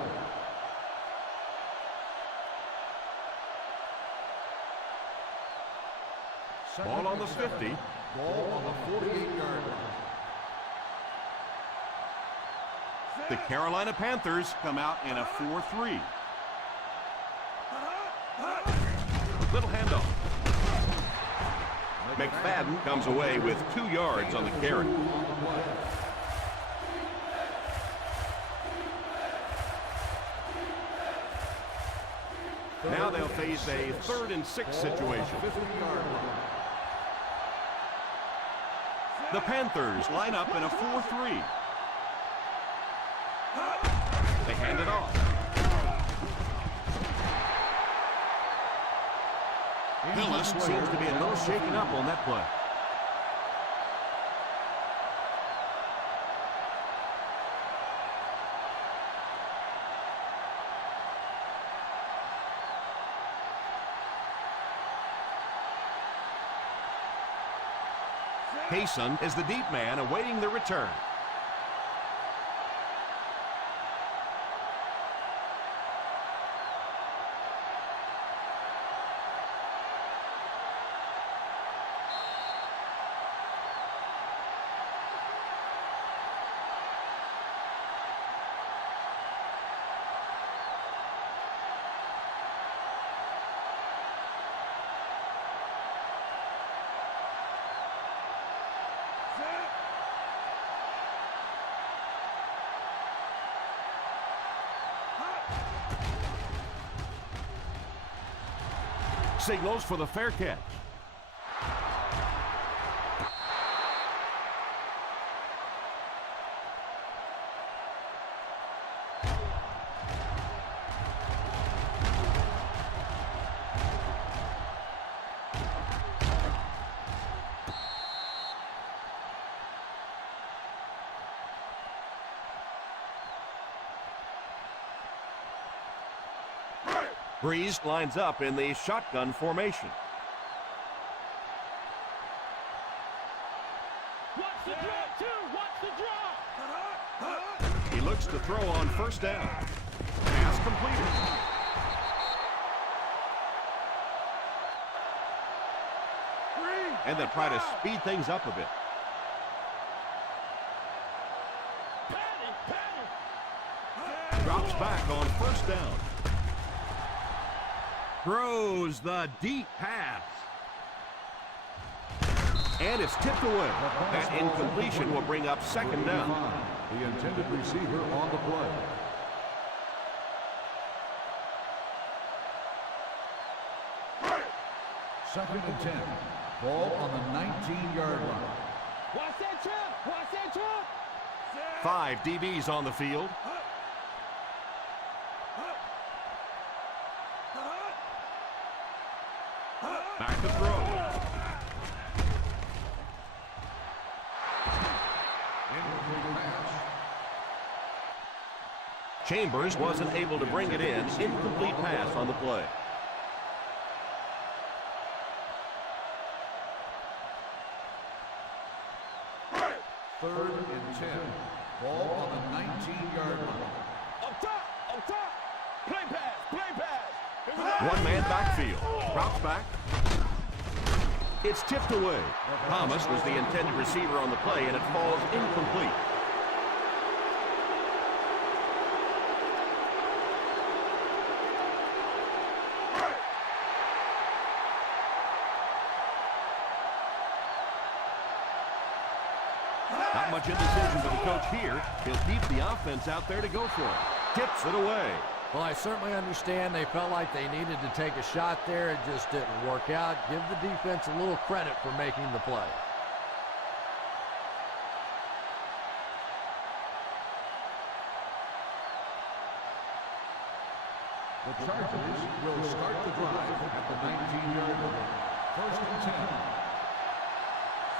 Ball on the 50. Ball on the 48-yard line. The Carolina Panthers come out in a 4-3. Little handoff. McFadden comes away with 2 yards on the carry. Now they'll face a 3rd and 6 situation. The Panthers line up in a 4-3. They hand it off. Hillis seems to be a little shaken up on that play. Payson is the deep man awaiting the return. Signals for the fair catch. Breeze lines up in the shotgun formation. Watch the drop, too. Watch the drop. He looks to throw on first down. Pass completed. And then try to speed things up a bit. Drops back on first down. Throws the deep pass. And it's tipped away. That incompletion will bring up second down. The intended receiver on the play. Second and 10. Ball on the 19-yard line. Watch that trap. Watch that trap. 5 DBs on the field. Back to throw. Chambers wasn't able to bring it in. Incomplete pass on the play. Third and 10. Ball on the 19-yard line. Up top. Up top. Play pass. Play pass. One man backfield. Drops back. It's tipped away. Thomas was the intended receiver on the play, and it falls incomplete. Not much indecision for the coach here. He'll keep the offense out there to go for it. Tips it away. Well, I certainly understand they felt like they needed to take a shot there. It just didn't work out. Give the defense a little credit for making the play. The Chargers will start the drive at the 19-yard line. First and 10.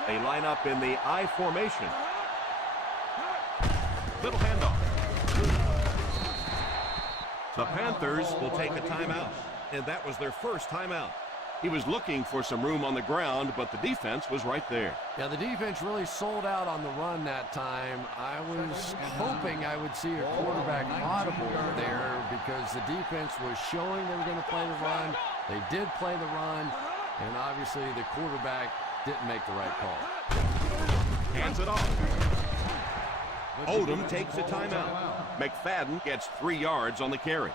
They line up in the I formation. Little handoff. The Panthers will take a timeout, and that was their first timeout. He was looking for some room on the ground, but the defense was right there. Yeah, the defense really sold out on the run that time. I was hoping I would see a quarterback audible there because the defense was showing they were going to play the run. They did play the run, and obviously the quarterback didn't make the right call. Hands it off. Odom takes a timeout. McFadden gets 3 yards on the carry.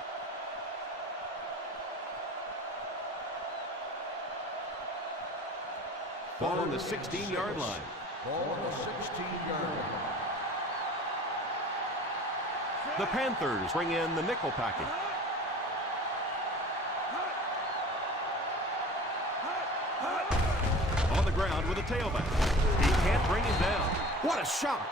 Ball on the 16-yard line. Ball on the 16-yard line. The Panthers bring in the nickel package. On the ground with a tailback. He can't bring him down. What a shot!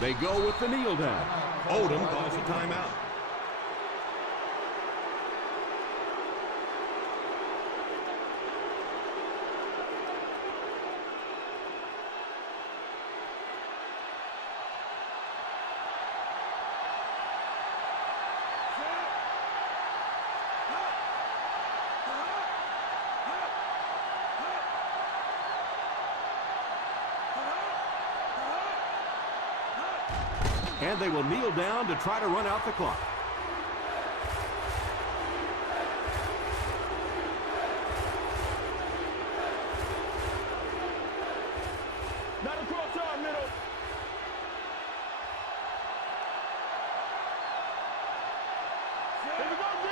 They go with the kneel down. Odom calls a timeout. And they will kneel down to try to run out the clock. Not across our middle. Here we go, D.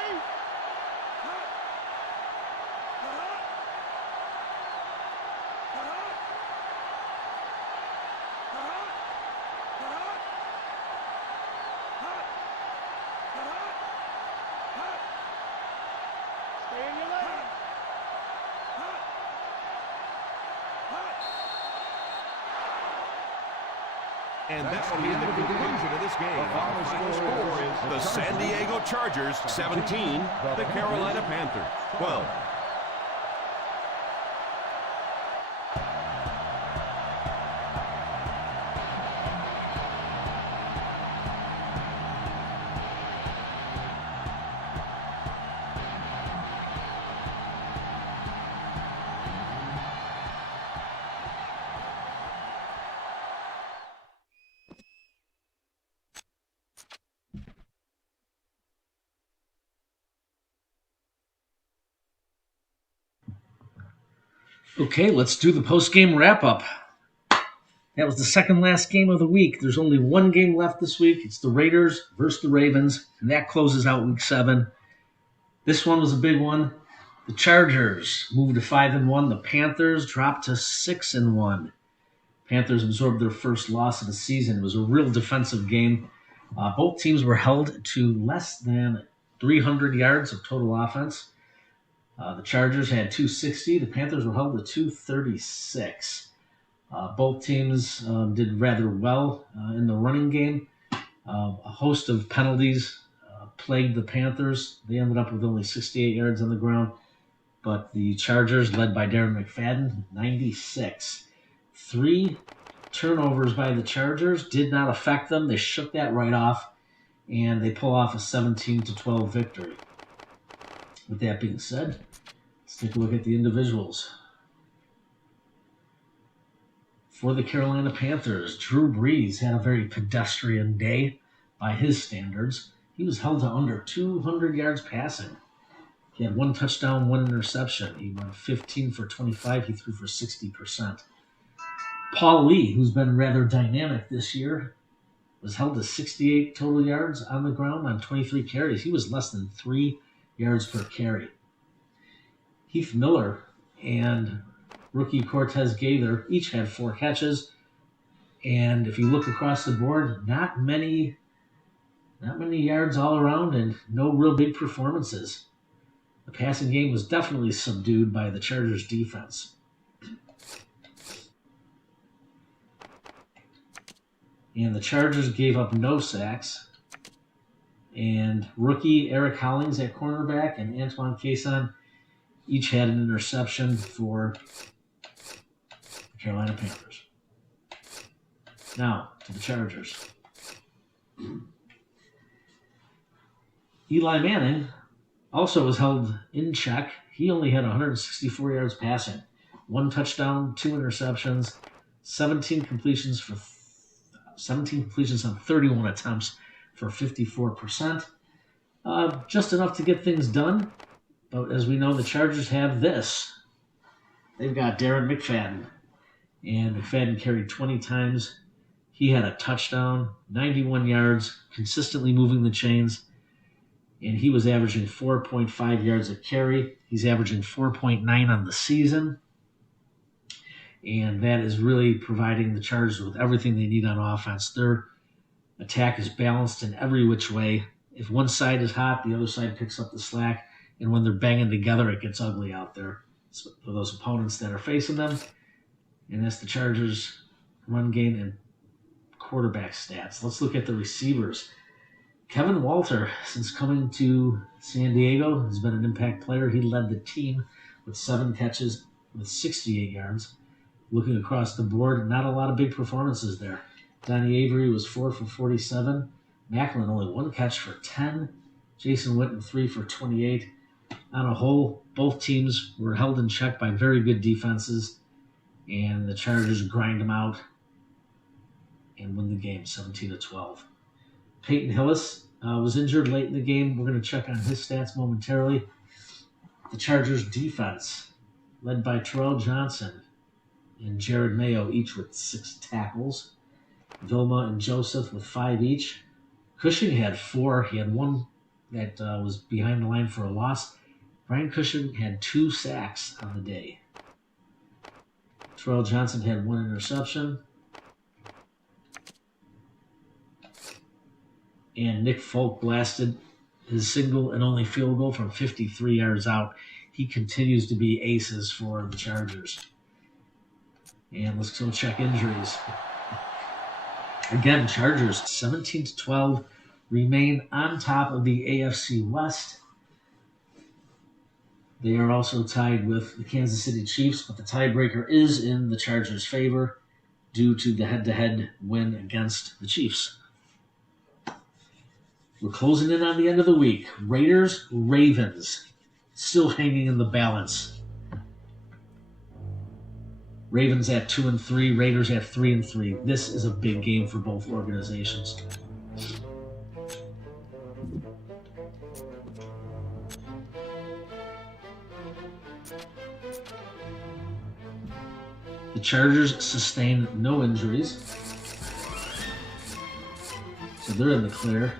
Stay in your lane. And that will be the conclusion of this game. Our final score is the San Diego Chargers 17, the Carolina Panthers 12. Okay, let's do the post-game wrap-up. That was the second last game of the week. There's only one game left this week. It's the Raiders versus the Ravens, and that closes out Week 7. This one was a big one. The Chargers moved to 5-1. The Panthers dropped to 6-1. Panthers absorbed their first loss of the season. It was a real defensive game. Both teams were held to less than 300 yards of total offense. The Chargers had 260. The Panthers were held to 236. Both teams did rather well in the running game. A host of penalties plagued the Panthers. They ended up with only 68 yards on the ground. But the Chargers, led by Darren McFadden, 96. 3 turnovers by the Chargers did not affect them. They shook that right off, and they pull off a 17-12 victory. With that being said, let's take a look at the individuals. For the Carolina Panthers, Drew Brees had a very pedestrian day by his standards. He was held to under 200 yards passing. He had 1 touchdown, 1 interception. He went 15 for 25. He threw for 60%. Paul Lee, who's been rather dynamic this year, was held to 68 total yards on the ground on 23 carries. He was less than 3 yards per carry. Heath Miller and rookie Cortez Gaither each had 4 catches. And if you look across the board, not many yards all around and no real big performances. The passing game was definitely subdued by the Chargers defense. And the Chargers gave up no sacks. And rookie Eric Hollings at cornerback and Antoine Cason each had an interception for the Carolina Panthers. Now, to the Chargers. Eli Manning also was held in check. He only had 164 yards passing, 1 touchdown, 2 interceptions, 17 completions on 31 attempts for 54%. Just enough to get things done. But as we know, the Chargers have this. They've got Darren McFadden. And McFadden carried 20 times. He had a touchdown, 91 yards, consistently moving the chains. And he was averaging 4.5 yards a carry. He's averaging 4.9 on the season. And that is really providing the Chargers with everything they need on offense. Their attack is balanced in every which way. If one side is hot, the other side picks up the slack. And when they're banging together, it gets ugly out there for those opponents that are facing them. And that's the Chargers' run game and quarterback stats. Let's look at the receivers. Kevin Walter, since coming to San Diego, has been an impact player. He led the team with 7 catches with 68 yards. Looking across the board, not a lot of big performances there. Donnie Avery was 4 for 47. Macklin only 1 catch for 10. Jason Witten 3 for 28. On a whole, both teams were held in check by very good defenses, and the Chargers grind them out and win the game 17-12. Peyton Hillis was injured late in the game. We're going to check on his stats momentarily. The Chargers defense, led by Terrell Johnson and Jared Mayo, each with 6 tackles. Vilma and Joseph with 5 each. Cushing had 4. He had 1 that was behind the line for a loss. Brian Cushing had 2 sacks on the day. Terrell Johnson had 1 interception. And Nick Folk blasted his single and only field goal from 53 yards out. He continues to be aces for the Chargers. And let's go check injuries. Again, Chargers 17-12 remain on top of the AFC West. They are also tied with the Kansas City Chiefs, but the tiebreaker is in the Chargers' favor due to the head-to-head win against the Chiefs. We're closing in on the end of the week. Raiders, Ravens, still hanging in the balance. Ravens at 2-3, Raiders at 3-3. This is a big game for both organizations. The Chargers sustained no injuries, so they're in the clear.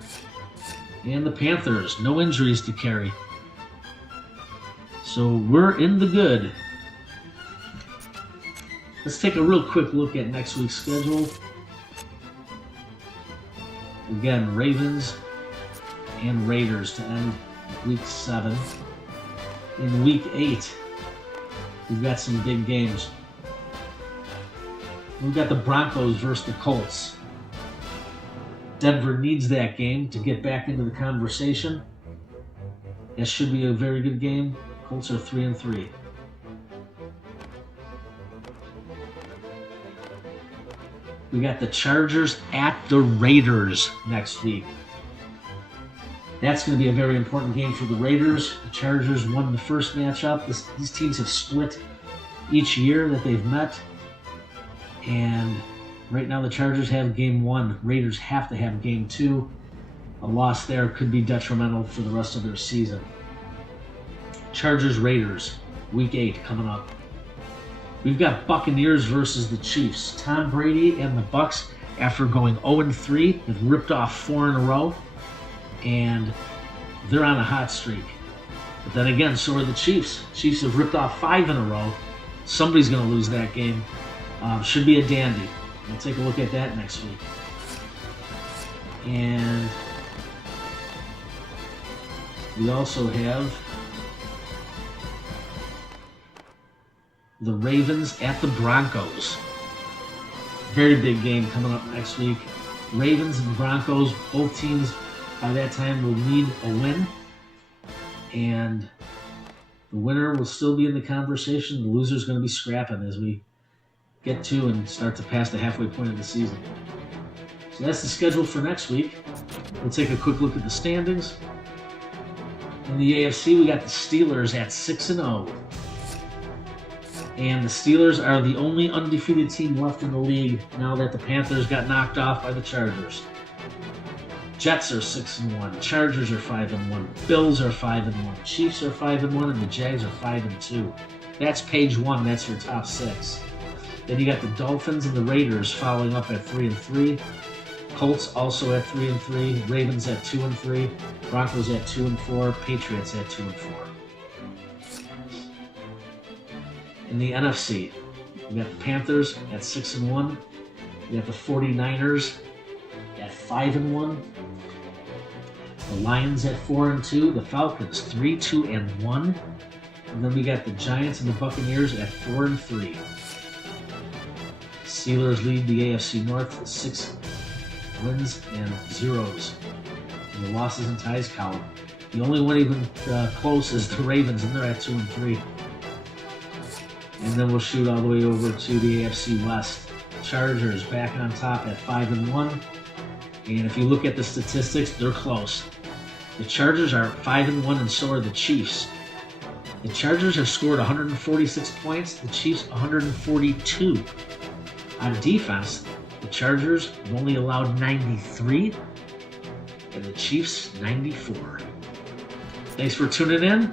And the Panthers, no injuries to carry. So we're in the good. Let's take a real quick look at next week's schedule. Again, Ravens and Raiders to end week 7. In Week 8, we've got some big games. We've got the Broncos versus the Colts. Denver needs that game to get back into the conversation. That should be a very good game. Colts are 3-3. We got the Chargers at the Raiders next week. That's going to be a very important game for the Raiders. The Chargers won the first matchup. These teams have split each year that they've met. And right now the Chargers have game 1. Raiders have to have game 2. A loss there could be detrimental for the rest of their season. Chargers-Raiders, Week 8 coming up. We've got Buccaneers versus the Chiefs. Tom Brady and the Bucs, after going 0-3, have ripped off 4 in a row, and they're on a hot streak. But then again, so are the Chiefs. Chiefs have ripped off 5 in a row. Somebody's going to lose that game. Should be a dandy. We'll take a look at that next week. And we also have the Ravens at the Broncos. Very big game coming up next week. Ravens and Broncos, both teams by that time will need a win. And the winner will still be in the conversation. The loser's going to be scrapping as we get to and start to pass the halfway point of the season. So that's the schedule for next week. We'll take a quick look at the standings. In the AFC, we got the Steelers at 6-0. And the Steelers are the only undefeated team left in the league now that the Panthers got knocked off by the Chargers. Jets are 6-1, Chargers are 5-1, Bills are 5-1, Chiefs are 5-1, and the Jags are 5-2. That's page 1. That's your top 6. Then you got the Dolphins and the Raiders following up at 3-3. Colts also at 3-3. Ravens at 2-3. Broncos at 2-4. Patriots at 2-4. In the NFC, we got the Panthers at 6-1. We got the 49ers at 5-1. The Lions at 4-2. The Falcons 3-2-1. And then we got the Giants and the Buccaneers at 4-3. Steelers lead the AFC North with 6 wins and 0s in the losses and ties column. The only one even close is the Ravens, and they're at 2-3. And then we'll shoot all the way over to the AFC West. Chargers back on top at 5-1. And if you look at the statistics, they're close. The Chargers are 5-1, and so are the Chiefs. The Chargers have scored 146 points, the Chiefs 142. On defense, the Chargers have only allowed 93, and the Chiefs 94. Thanks for tuning in.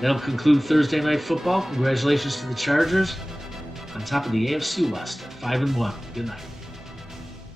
That'll conclude Thursday Night Football. Congratulations to the Chargers on top of the AFC West at 5-1. Good night.